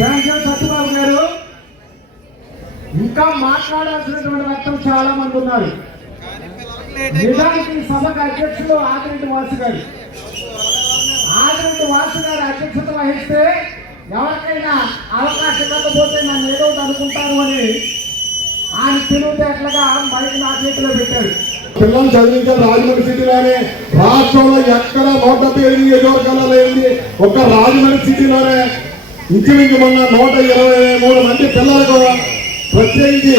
సత్యబాబు గారు ఇంకా మాట్లాడాల్సినటువంటి వ్యక్తులు చాలా మంది ఉన్నారు. నిజానికి సభకు అధ్యక్షులు ఆదిరెడ్డి వాసు గారు. ఆదిరెడ్డి వాసు గారు అధ్యక్షత వహిస్తే ఎవరికైనా అవకాశం ఇవ్వకపోతే నన్ను ఏదో అనుకుంటారు అని ఆయన తెలివితేటలుగా మనకి నా చేతిలో పెట్టారు. పిల్లలు చదివించారు రాజమండ్రి సిటీలోనే. రాష్ట్రంలో ఎక్కడ 175 నియోజకవర్గాల్లో లేని ఒక్క రాజమండ్రి సిటీలోనే ఇంచుమించు మొన్న 123 మంది పిల్లలకు ప్రత్యేకించి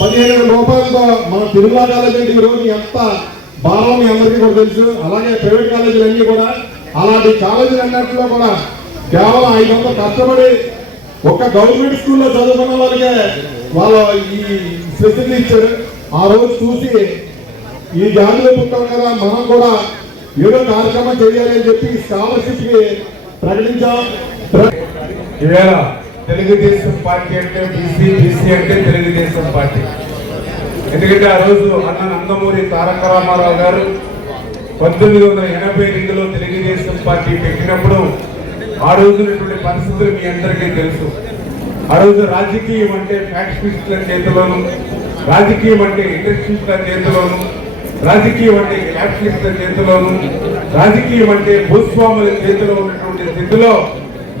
15,000 రూపాయలతో మన తిరుమల కాలేజీ ఈ రోజు ఎంత భారం మీ అందరికీ కూడా తెలుసు. అలాగే ప్రైవేట్ కాలేజీలు అన్నీ కూడా అలాంటి కాలేజీలు అన్నింటిలో కూడా కేవలం 500 కష్టపడి ఒక్క గవర్నమెంట్ స్కూల్లో చదువుకున్న వాళ్ళకే వాళ్ళు ఈ ఫెసిలిటీ ఇచ్చారు. ఆ రోజు చూసి ఈ జాతిలో పుట్టాం కదా మనం కూడా ఏదో కార్యక్రమం చేయాలి అని చెప్పి స్కాలర్షిప్ కి ప్రకటించాం. ఈవేళ తెలుగుదేశం పార్టీ అంటే బీసీ అంటే తెలుగుదేశం పార్టీ. ఎందుకంటే ఆ రోజు అన్న నందమూరి తారక రామారావు గారు 1982లో తెలుగుదేశం పార్టీ పెట్టినప్పుడు ఆ రోజునటువంటి పరిస్థితులు మీ అందరికీ తెలుసు. ఆ రోజు రాజకీయం అంటే ఫ్యాక్టరీస్ల చేతిలోను, రాజకీయం అంటే ఇండస్ట్రీస్ల చేతిలోను, రాజకీయం అంటే క్యాపిటలిస్ట్ల చేతిలోను, రాజకీయం అంటే భూస్వాముల చేతిలో ఉన్నటువంటి స్థితిలో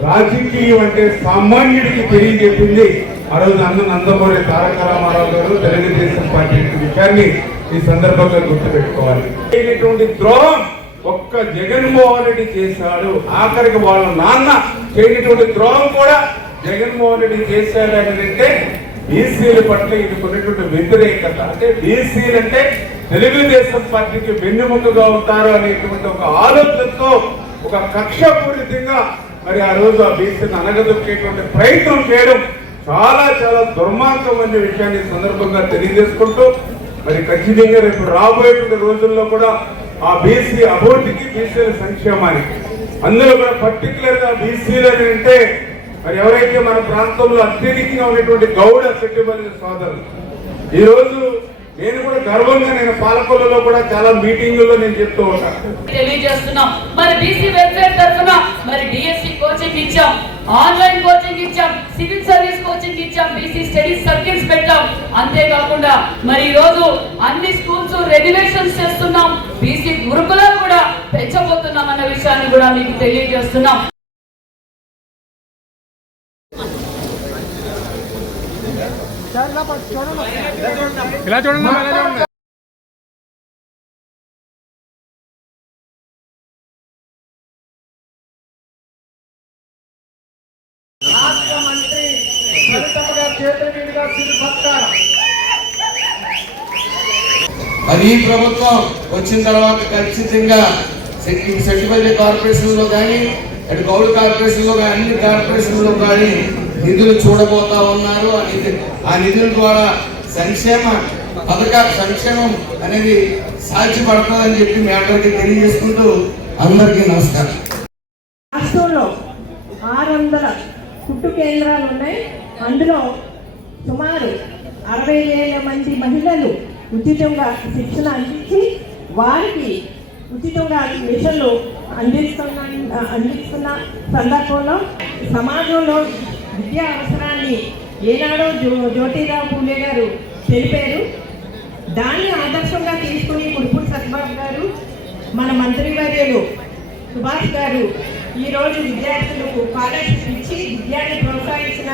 రాజకీయం అంటే సామాన్యుడికి తెలియజెప్పింది ఆ రోజు అన్న నందమూరి తారక రామారావు గారు తెలుగుదేశం పార్టీ విషయాన్ని ఈ సందర్భంగా గుర్తుపెట్టుకోవాలి. ద్రోహం ఒక్క జగన్మోహన్ రెడ్డి చేశాడు. ఆఖరికి వాళ్ళ నాన్న చేయనటువంటి ద్రోహం కూడా జగన్మోహన్ రెడ్డి చేశాడు అని అంటే బీసీల పట్ల ఇది కొన్నటువంటి వ్యతిరేకత. అంటే బీసీలు అంటే తెలుగుదేశం పార్టీకి వెన్నెముకగా ఉంటారు అనేటువంటి ఒక ఆలోచనతో ఒక కక్షపూరితంగా మరి ఆ రోజు ఆ బీసీని అనగదొక్కేటువంటి ప్రయత్నం చేయడం చాలా చాలా దుర్మార్గమైన విషయాన్ని సందర్భంగా తెలియజేసుకుంటూ మరి ఖచ్చితంగా రేపు రాబోయేటువంటి రోజుల్లో కూడా ఆ బీసీ అభివృద్ధికి, బీసీల సంక్షేమానికి, అందులో కూడా పర్టికులర్ గా బీసీలు అని అంటే మరి ఎవరైతే మన ప్రాంతంలో అత్యధికంగా ఉన్నటువంటి గౌడ సెట్టిబలి సోదరులు, ఈ రోజు నేను కూడా గర్వంగా నేను పాలకొల్లులో కూడా చాలా మీటింగుల్లో నేను చెప్తూ ఉంటాను. తెలియజేస్తున్నాం మరి బీసీ వెల్ఫేర్ తరఫున మరి డిఎస్సి కోచింగ్ ఇచ్చాం, ఆన్లైన్ కోచింగ్ ఇచ్చాం, సివిల్ సర్వీస్ కోచింగ్ ఇచ్చాం, బీసీ స్టడీస్ సర్కిల్స్ పెట్టాం. అంతేకాకుండా మరి ఈ రోజు అన్ని స్కూల్స్ రెగ్యులేషన్స్ చేస్తున్నాం, బీసీ గురుకులాలు కూడా పెంచబోతున్నాం అన్న విషయాన్ని కూడా మీకు తెలియజేస్తున్నాం. ఇలా చూడండి. రాష్ట్ర మంత్రి మరి ఈ ప్రభుత్వం వచ్చిన తర్వాత ఖచ్చితంగా సెట్టిపల్లి కార్పొరేషన్ లో కానీ అటు గౌడ కార్పొరేషన్ లో కానీ అన్ని కార్పొరేషన్ లో కానీ నిధులు చూడబోతా ఉన్నారు. ఆ నిధుల ద్వారా సంక్షేమం అనేది సాధ్యపడుతుందని చెప్పి మీ అందరికీ తెలియజేసుకుంటూ అందరికీ నమస్కారం. రాష్ట్రంలో 600 కుట్టు కేంద్రాలు ఉన్నాయి. అందులో సుమారు 60,000 మంది మహిళలు ఉచితంగా శిక్షణ అందించి వారికి ఉచితంగా మిషన్లు అందిస్తున్న సందర్భంలో సమాజంలో విద్యా అవసరాన్ని ఏనాడో జ్యోతిరావు పూలే గారు తెలిపారు. దాన్ని ఆదర్శంగా తీసుకుని కురుపూడి సత్యబాబు గారు, మన మంత్రివర్యులు సుభాష్ గారు ఈరోజు విద్యార్థులకు స్కాలర్షిప్ ఇచ్చి విద్యాన్ని ప్రోత్సహించిన